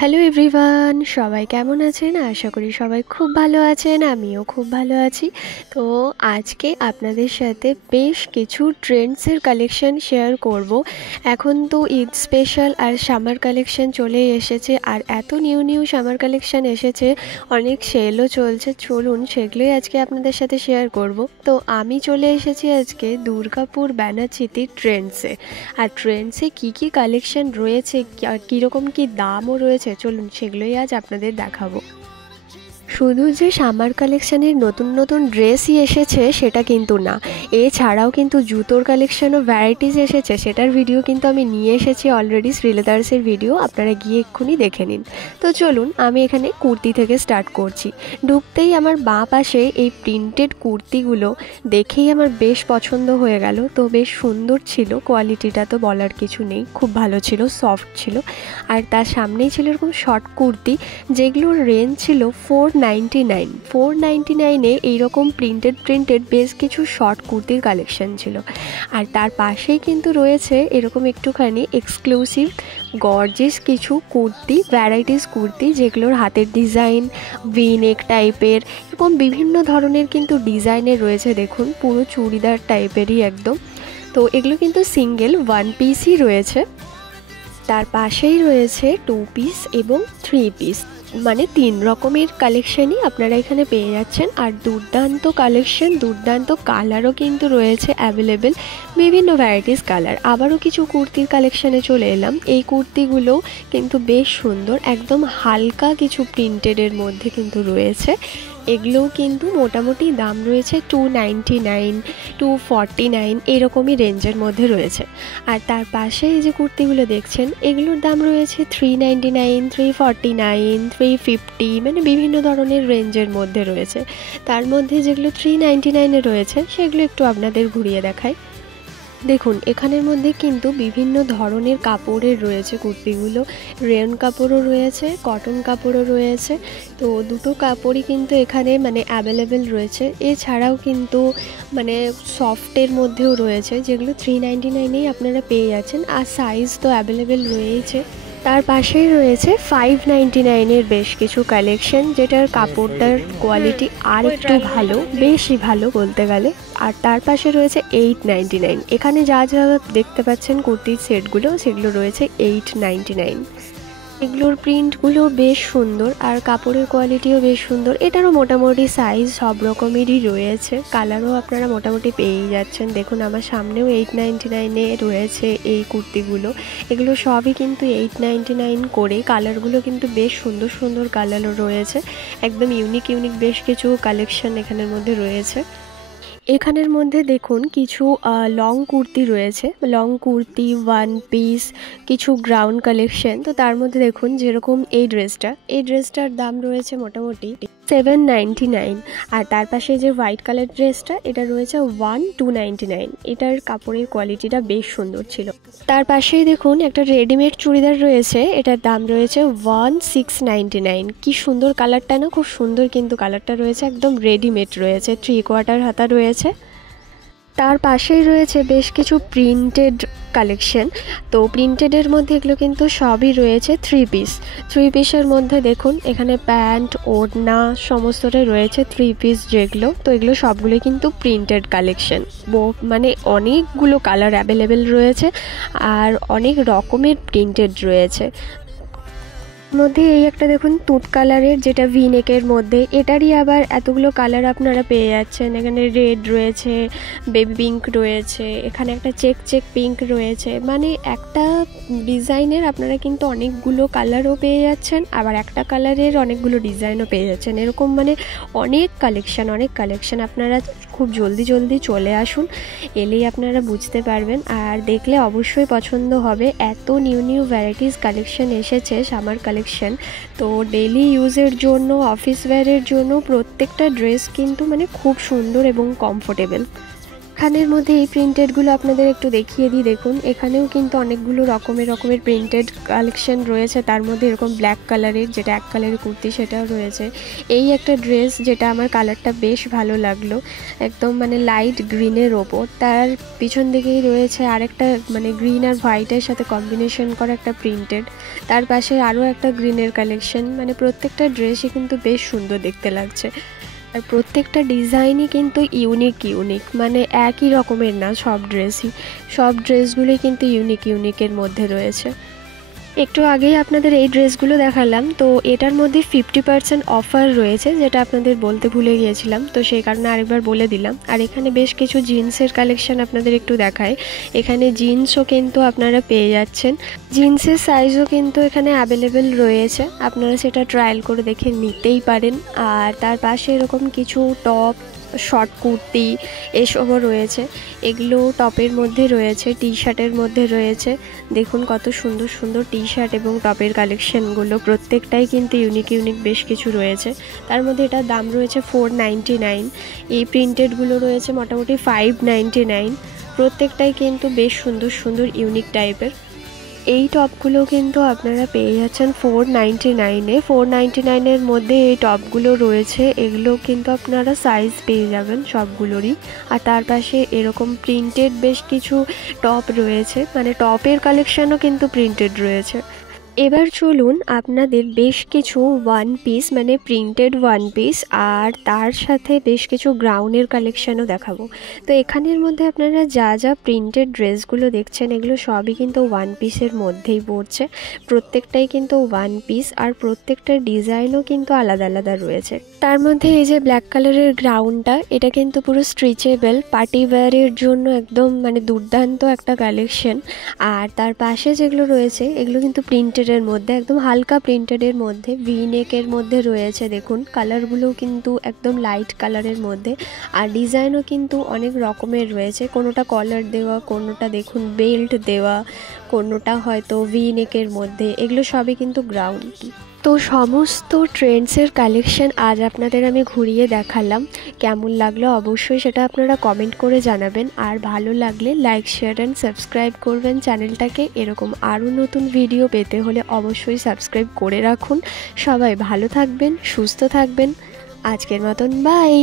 Hello everyone, সবাই কেমন আছেন? আশা করি সবাই খুব ভালো আছেন, আমিও খুব ভালো আছি। তো আজকে আপনাদের সাথে বেশ কিছু ট্রেন্ডসের কালেকশন শেয়ার করব। এখন তো ঈদ স্পেশাল আর সামার কালেকশন চলে এসেছে, আর এত নিউ নিউ সামার কালেকশন এসেছে, অনেক সেলও চলছে। চলুন সেগুলোই আজকে আপনাদের সাথে শেয়ার করব। তো আমি চলে এসেছি আজকে দুর্গাপুর ব্যানার্চিতি ট্রেন্ডসে। আর ট্রেন্ডসে কী কী কালেকশন রয়েছে, কীরকম কী দামও রয়েছে, চলুন সেগুলোই আজ আপনাদের দেখাবো। শুধু যে সামার কালেকশানের নতুন নতুন ড্রেসই এসেছে সেটা কিন্তু না, এছাড়াও কিন্তু জুতোর কালেকশনও ভ্যারাইটিস এসেছে, সেটার ভিডিও কিন্তু আমি নিয়ে এসেছি অলরেডি, শ্রীলেদার্সের ভিডিও, আপনারা গিয়ে এক্ষুনি দেখে নিন। তো চলুন আমি এখানে কুর্তি থেকে স্টার্ট করছি। ঢুকতেই আমার বাঁ পাশে এই প্রিন্টেড কুর্তিগুলো দেখেই আমার বেশ পছন্দ হয়ে গেল। তো বেশ সুন্দর ছিল, কোয়ালিটিটা তো বলার কিছু নেই, খুব ভালো ছিল, সফট ছিল। আর তার সামনেই ছিল এরকম শর্ট কুর্তি, যেগুলোর রেঞ্জ ছিল 499 এইরকম প্রিন্টেড বেশ কিছু শর্ট কুর্তির কালেকশন ছিল। আর তার পাশেই কিন্তু রয়েছে এরকম একটুখানি এক্সক্লুসিভ গর্জিয়াস কিছু কুর্তি, ভ্যারাইটিস কুর্তি, যেগুলোর হাতের ডিজাইন ভি নেক টাইপের, এরকম বিভিন্ন ধরনের কিন্তু ডিজাইনের রয়েছে। দেখুন পুরো চুড়িদার টাইপেরই একদম। তো এগুলো কিন্তু সিঙ্গেল ওয়ান পিসই রয়েছে। তার পাশেই রয়েছে 2 পিস এবং 3 পিস, মানে 3 রকমের কালেকশানই আপনারা এখানে পেয়ে যাচ্ছেন। আর দুর্দান্ত কালেকশন, দুর্দান্ত কালারও কিন্তু রয়েছে অ্যাভেলেবেল, বিভিন্ন ভ্যারাইটিস কালার। আবারও কিছু কুর্তির কালেকশানে চলে এলাম। এই কুর্তিগুলোও কিন্তু বেশ সুন্দর, একদম হালকা কিছু প্রিন্টেডের মধ্যে কিন্তু রয়েছে। এগুলোও কিন্তু মোটামুটি দাম রয়েছে 299, 249 এরকমই রেঞ্জের মধ্যে রয়েছে। আর তার পাশে এই যে কুর্তিগুলো দেখছেন, এগুলোর দাম রয়েছে 399, 349, 350, মানে বিভিন্ন ধরনের রেঞ্জের মধ্যে রয়েছে। তার মধ্যে যেগুলো 399-এ রয়েছে সেগুলো একটু আপনাদের ঘুরিয়ে দেখাই। দেখুন এখানের মধ্যে কিন্তু বিভিন্ন ধরনের কাপড়ের রয়েছে কুর্তিগুলো, রেয়ন কাপড়ও রয়েছে, কটন কাপড়ও রয়েছে। তো দুটো কাপড়ই কিন্তু এখানে মানে অ্যাভেলেবেল রয়েছে। এছাড়াও কিন্তু মানে সফটের মধ্যেও রয়েছে, যেগুলো 399-এই আপনারা পেয়ে যাচ্ছেন। আর সাইজ তো অ্যাভেলেবেল রয়েছে। তার পাশেই রয়েছে 599-এর বেশ কিছু কালেকশন, যেটার কাপড়টার কোয়ালিটি আর একটু ভালো, বেশি ভালো বলতে গেলে। আর তার পাশে রয়েছে 899। এখানে যা যা দেখতে পাচ্ছেন কুর্তির সেটগুলো, সেগুলো রয়েছে 899। এগুলোর প্রিন্টগুলো বেশ সুন্দর আর কাপড়ের কোয়ালিটিও বেশ সুন্দর। এটারও মোটামুটি সাইজ সব রকমেরই রয়েছে, কালারও আপনারা মোটামুটি পেয়েই যাচ্ছেন। দেখুন আমার সামনেও 899-এ রয়েছে এই কুর্তিগুলো। এগুলো সবই কিন্তু 899 করে। কালারগুলো কিন্তু বেশ সুন্দর সুন্দর কালারও রয়েছে, একদম ইউনিক ইউনিক বেশ কিছু কালেকশন এখানের মধ্যে রয়েছে। এখানের মধ্যে দেখুন কিছু লং কুর্তি রয়েছে, লং কুর্তি, ওয়ান পিস, কিছু গ্রাউন্ড কালেকশন। তো তার মধ্যে দেখুন যেরকম এই ড্রেসটার দাম রয়েছে মোটামুটি 799। আর তার পাশে যে হোয়াইট কালার ড্রেসটা, এটা রয়েছে 1299। এটার কাপড়ের কোয়ালিটিটা বেশ সুন্দর ছিল। তার পাশেই দেখুন একটা রেডিমেড চুড়িদার রয়েছে, এটার দাম রয়েছে 1699। কি সুন্দর কালারটা না, খুব সুন্দর কিন্তু কালারটা রয়েছে, একদম রেডিমেড রয়েছে, 3/4 হাতা রয়েছে। তার পাশেই রয়েছে বেশ কিছু প্রিন্টেড কালেকশন। তো প্রিন্টেডের মধ্যে এগুলো কিন্তু সবই রয়েছে 3 পিস। 3 পিসের মধ্যে দেখুন এখানে প্যান্ট, ওড়না সমস্তটাই রয়েছে 3 পিস যেগুলো। তো এগুলো সবগুলোই কিন্তু প্রিন্টেড কালেকশন, মানে অনেকগুলো কালার অ্যাভেলেবেল রয়েছে আর অনেক রকমের প্রিন্টেড রয়েছে। মধ্যে এই একটা দেখুন তুঁত কালারের, যেটা ভি নেকের মধ্যে, এটারই আবার এতগুলো কালার আপনারা পেয়ে যাচ্ছেন। এখানে রেড রয়েছে, বেবি পিঙ্ক রয়েছে, এখানে একটা চেক পিঙ্ক রয়েছে, মানে একটা ডিজাইনের আপনারা কিন্তু অনেকগুলো কালারও পেয়ে যাচ্ছেন, আবার একটা কালারের অনেকগুলো ডিজাইনও পেয়ে যাচ্ছেন। এরকম মানে অনেক কালেকশন। আপনারা খুব জলদি চলে আসুন, এলেই আপনারা বুঝতে পারবেন আর দেখলে অবশ্যই পছন্দ হবে। এত নিউ ভ্যারাইটিস কালেকশন এসেছে, সামার কালেকশন। তো ডেলি ইউজের জন্য, অফিস ওয়্যারের জন্য প্রত্যেকটা ড্রেস কিন্তু মানে খুব সুন্দর এবং কমফোর্টেবল। এখানের মধ্যে এই প্রিন্টেডগুলো আপনাদের একটু দেখিয়ে দিই। দেখুন এখানেও কিন্তু অনেকগুলো রকমের প্রিন্টেড কালেকশন রয়েছে। তার মধ্যে এরকম ব্ল্যাক কালারের, যেটা এক কালারের কুর্তি, সেটাও রয়েছে। এই একটা ড্রেস যেটা আমার কালারটা বেশ ভালো লাগলো, একদম মানে লাইট গ্রিনের ওপর। তার পিছন দিকেই রয়েছে আরেকটা মানে গ্রিন আর হোয়াইটের সাথে কম্বিনেশন করা একটা প্রিন্টেড। তার পাশে আরও একটা গ্রিনের কালেকশন। মানে প্রত্যেকটা ড্রেসই কিন্তু বেশ সুন্দর দেখতে লাগছে। আর প্রত্যেকটা ডিজাইনই কিন্তু ইউনিক, মানে একই রকমের না সব ড্রেসই। সব ড্রেসগুলোই কিন্তু ইউনিকের মধ্যে রয়েছে। একটু আগেই আপনাদের এই ড্রেসগুলো দেখালাম, তো এটার মধ্যে 50% অফার রয়েছে, যেটা আপনাদের বলতে ভুলে গিয়েছিলাম, তো সেই কারণে আরেকবার বলে দিলাম। আর এখানে বেশ কিছু জিন্সের কালেকশন আপনাদের একটু দেখায়। এখানে জিন্সও কিন্তু আপনারা পেয়ে যাচ্ছেন। জিন্সের সাইজও কিন্তু এখানে অ্যাভেলেবেল রয়েছে, আপনারা সেটা ট্রায়াল করে দেখে নিতেই পারেন। আর তার পাশে এরকম কিছু টপ, শর্ট কুর্তি এসবও রয়েছে। এগুলো টপের মধ্যে রয়েছে, টি শার্টের মধ্যে রয়েছে। দেখুন কত সুন্দর টি শার্ট এবং টপের কালেকশনগুলো, প্রত্যেকটাই কিন্তু ইউনিক বেশ কিছু রয়েছে। তার মধ্যে এটার দাম রয়েছে 499। এই প্রিন্টেডগুলো রয়েছে মোটামুটি 599। প্রত্যেকটাই কিন্তু বেশ সুন্দর ইউনিক টাইপের। এই টপগুলো কিন্তু আপনারা পেয়ে যাচ্ছেন 499-এ। 499-এর মধ্যে এই টপগুলো রয়েছে। এগুলো কিন্তু আপনারা সাইজ পেয়ে যাবেন সবগুলোরই। আর তার পাশে এরকম প্রিন্টেড বেশ কিছু টপ রয়েছে, মানে টপের কালেকশানও কিন্তু প্রিন্টেড রয়েছে। এবার চলুন আপনাদের বেশ কিছু ওয়ান পিস, মানে প্রিন্টেড ওয়ান পিস, আর তার সাথে বেশ কিছু গ্রাউন্ডের কালেকশানও দেখাবো। তো এখানের মধ্যে আপনারা যা প্রিন্টেড ড্রেসগুলো দেখছেন, এগুলো সবই কিন্তু ওয়ান পিসের মধ্যেই পড়ছে। প্রত্যেকটাই কিন্তু ওয়ান পিস, আর প্রত্যেকটার ডিজাইনও কিন্তু আলাদা রয়েছে। তার মধ্যে এই যে ব্ল্যাক কালারের গ্রাউন্ডটা, এটা কিন্তু পুরো স্ট্রেচেবল, পার্টি ওয়্যারের জন্য একদম মানে দুর্দান্ত একটা কালেকশন। আর তার পাশে যেগুলো রয়েছে এগুলো কিন্তু প্রিন্টেডের মধ্যে, একদম হালকা প্রিন্টেডের মধ্যে, ভি নেকের মধ্যে রয়েছে। দেখুন কালারগুলো কিন্তু একদম লাইট কালারের মধ্যে। আর ডিজাইনও কিন্তু অনেক রকমের রয়েছে, কোনোটা কলার দেওয়া, কোনোটা দেখুন বেল্ট দেওয়া, কোনোটা হয়তো ভি নেকের মধ্যে। এগুলো সবই কিন্তু গ্রাউন্ড। তো সমস্ত ট্রেন্ডসের কালেকশন আজ আপনাদের আমি ঘুরিয়ে দেখালাম। কেমন লাগলো অবশ্যই সেটা আপনারা কমেন্ট করে জানাবেন। আর ভালো লাগলে লাইক, শেয়ার অ্যান্ড সাবস্ক্রাইব করবেন চ্যানেলটাকে। এরকম আরও নতুন ভিডিও পেতে হলে অবশ্যই সাবস্ক্রাইব করে রাখুন। সবাই ভালো থাকবেন, সুস্থ থাকবেন। আজকের মতন বাই।